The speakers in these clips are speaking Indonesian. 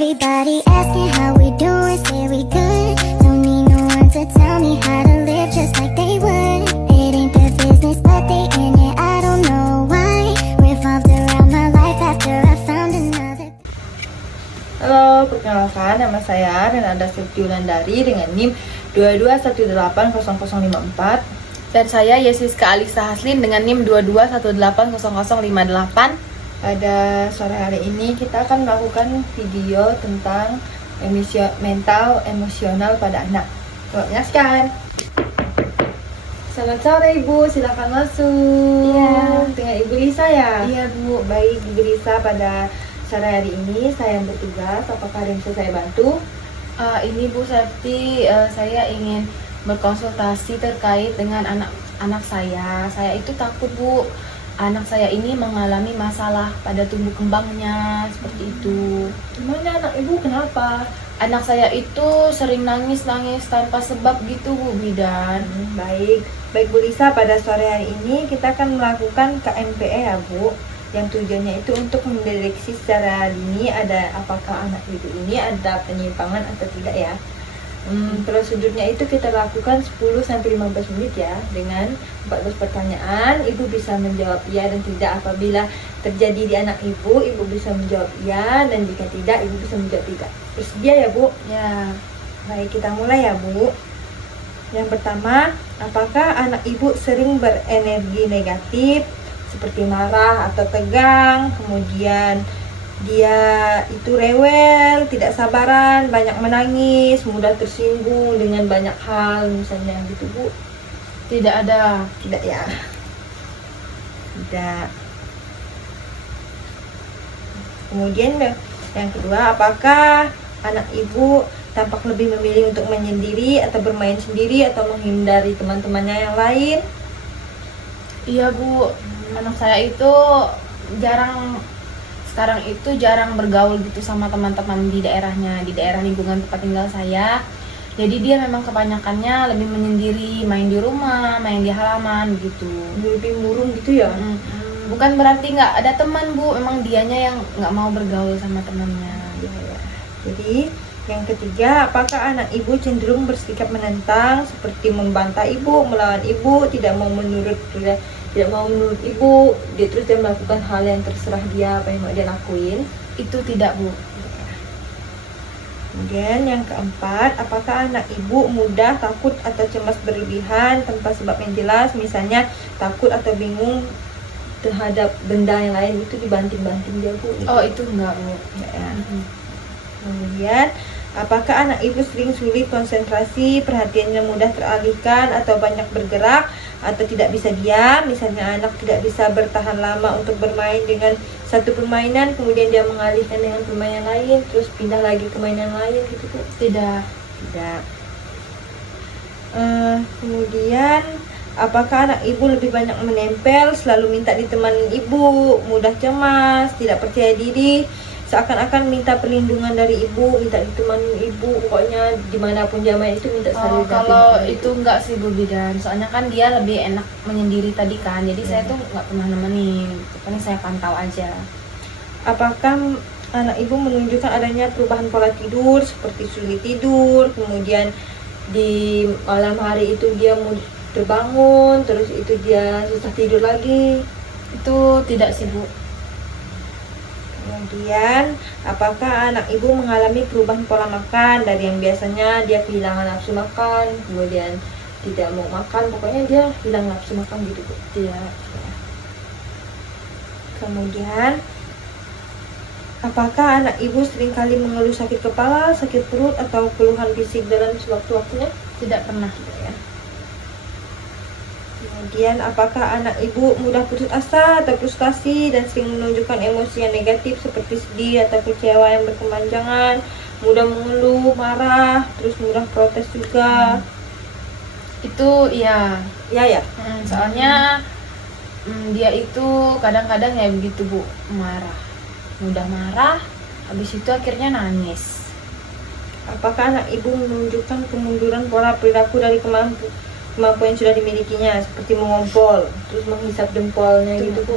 Everybody asking how we doing, say we good. Don't need no one to tell me how to live just like they would. It ain't their business, but they in it, I don't know why. Revolved around my life after I found another. Halo, perkenalkan nama saya Renanda Septi Wulandari dengan NIM 22180054. Dan saya Yesiska Alisa Haslin dengan NIM 22180058. Pada sore hari ini kita akan melakukan video tentang mental emosional pada anak. Selamat menyaksikan. Selamat sore Ibu, silakan masuk. Iya. Dengan Ibu Lisa ya? Iya Bu. Baik, Ibu Lisa, pada sore hari ini saya yang bertugas. Apakah ada yang bisa saya bantu? Ini Bu Septi, saya ingin berkonsultasi terkait dengan anak saya. Saya itu takut Bu, anak saya ini mengalami masalah pada tumbuh kembangnya seperti itu. Gimana anak Ibu, kenapa? Anak saya itu sering nangis-nangis tanpa sebab gitu Bu Bidan. Baik Bu Lisa, pada sore hari ini kita akan melakukan KNPE ya Bu, yang tujuannya itu untuk mendeteksi secara dini apakah anak Ibu ini ada penyimpangan atau tidak ya. Prosedurnya itu kita lakukan 10-15 menit ya, dengan 14 pertanyaan. Ibu bisa menjawab iya dan tidak. Apabila terjadi di anak Ibu bisa menjawab iya, dan jika tidak, Ibu bisa menjawab tidak. Bersedia ya Bu? Ya. Baik, kita mulai ya Bu. Yang pertama, apakah anak Ibu sering berenergi negatif seperti marah atau tegang, kemudian dia itu rewel, tidak sabaran, banyak menangis, mudah tersinggung dengan banyak hal misalnya gitu Bu? Tidak ada. Tidak ya? Tidak. Kemudian yang kedua, apakah anak Ibu tampak lebih memilih untuk menyendiri atau bermain sendiri atau menghindari teman-temannya yang lain? Iya Bu, anak saya itu sekarang itu jarang bergaul gitu sama teman-teman di daerahnya, di daerah lingkungan tempat tinggal saya. Jadi dia memang kebanyakannya lebih menyendiri, main di rumah, main di halaman gitu. Lebih murung gitu ya? Bukan berarti nggak ada teman Bu, memang dianya yang nggak mau bergaul sama temannya. Jadi yang ketiga, apakah anak Ibu cenderung bersikap menentang seperti membantah Ibu, melawan Ibu, tidak mau menurut Ibu, dia melakukan hal yang terserah dia, apa yang mau dia lakuin? Itu tidak Bu. Kemudian yang keempat, apakah anak Ibu mudah takut atau cemas berlebihan tanpa sebab yang jelas, misalnya takut atau bingung terhadap benda yang lain, itu dibanting-banting dia Bu? Oh itu enggak Bu. Enggak ya. Kemudian, apakah anak Ibu sering sulit konsentrasi, perhatiannya mudah teralihkan atau banyak bergerak atau tidak bisa diam, misalnya anak tidak bisa bertahan lama untuk bermain dengan satu permainan, kemudian dia mengalihkan dengan permainan lain, terus pindah lagi ke mainan lain gitu Bu? Tidak. Kemudian, apakah anak Ibu lebih banyak menempel, selalu minta ditemenin Ibu, mudah cemas, tidak percaya diri, seakan-akan minta perlindungan dari Ibu, minta ditemenin Ibu, pokoknya dimanapun dia main itu minta selalu kalau itu enggak sih Bu Bidan, soalnya kan dia lebih enak menyendiri tadi kan, jadi saya tuh nggak pernah nemenin, pokoknya saya pantau aja. Apakah anak Ibu menunjukkan adanya perubahan pola tidur seperti sulit tidur, kemudian di malam hari itu dia terbangun, terus itu dia susah tidur lagi? Itu tidak sih Bu. Kemudian, apakah anak Ibu mengalami perubahan pola makan dari yang biasanya dia kehilangan nafsu makan, kemudian tidak mau makan, pokoknya dia hilang nafsu makan gitu Bu? Tidak. Kemudian, apakah anak Ibu seringkali mengeluh sakit kepala, sakit perut, atau keluhan fisik dalam sewaktu-waktunya? Tidak pernah. Tidak ya. Kemudian, apakah anak Ibu mudah putus asa atau frustasi dan sering menunjukkan emosi yang negatif seperti sedih atau kecewa yang berkepanjangan, mudah mengeluh, marah, terus mudah protes juga? Itu iya. Ya. Soalnya dia itu kadang-kadang ya begitu Bu, mudah marah, habis itu akhirnya nangis. Apakah anak Ibu menunjukkan kemunduran pola perilaku dari kemampuan yang sudah dimilikinya, seperti mengompol, terus menghisap jempolnya gitu Bu?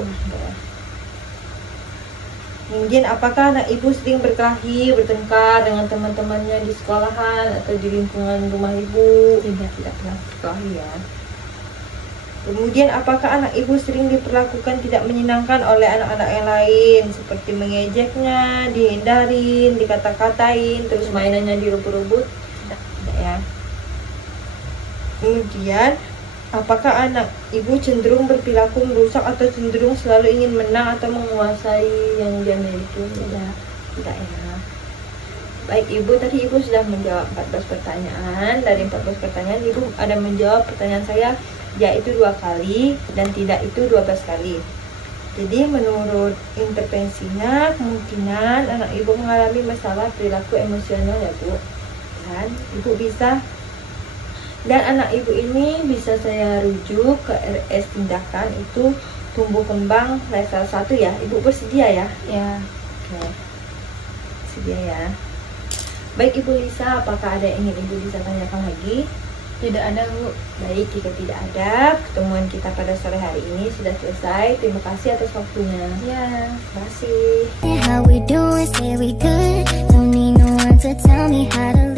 Kemudian apakah anak ibu sering berkelahi, bertengkar dengan teman-temannya di sekolahan atau di lingkungan rumah ibu? Tidak pernah berkelahi ya. Kemudian apakah anak ibu sering diperlakukan tidak menyenangkan oleh anak-anak yang lain, seperti mengejeknya, dihindarin, dikata-katain, terus mainannya direbut-rebut? Tidak ya. Kemudian apakah anak ibu cenderung berperilaku merusak atau cenderung selalu ingin menang atau menguasai yang dia miliki? Tidak ya. Baik ibu, tadi ibu sudah menjawab 14 pertanyaan. Dari 14 pertanyaan ibu ada menjawab pertanyaan saya, ya itu 2 kali dan tidak itu 12 kali. Jadi menurut intervensinya kemungkinan anak ibu mengalami masalah perilaku emosional ya Bu. Dan anak ibu ini bisa saya rujuk ke RS tindakan, itu tumbuh kembang level 1 ya. Ibu bersedia ya? Ya. Oke. Bersedia ya. Baik Ibu Lisa, apakah ada yang ingin Ibu bisa tanyakan lagi? Tidak ada Bu. Baik, jika tidak ada, pertemuan kita pada sore hari ini sudah selesai. Terima kasih atas waktunya. Ya. Terima kasih. How we doing, say we good. Don't need no one to tell me how to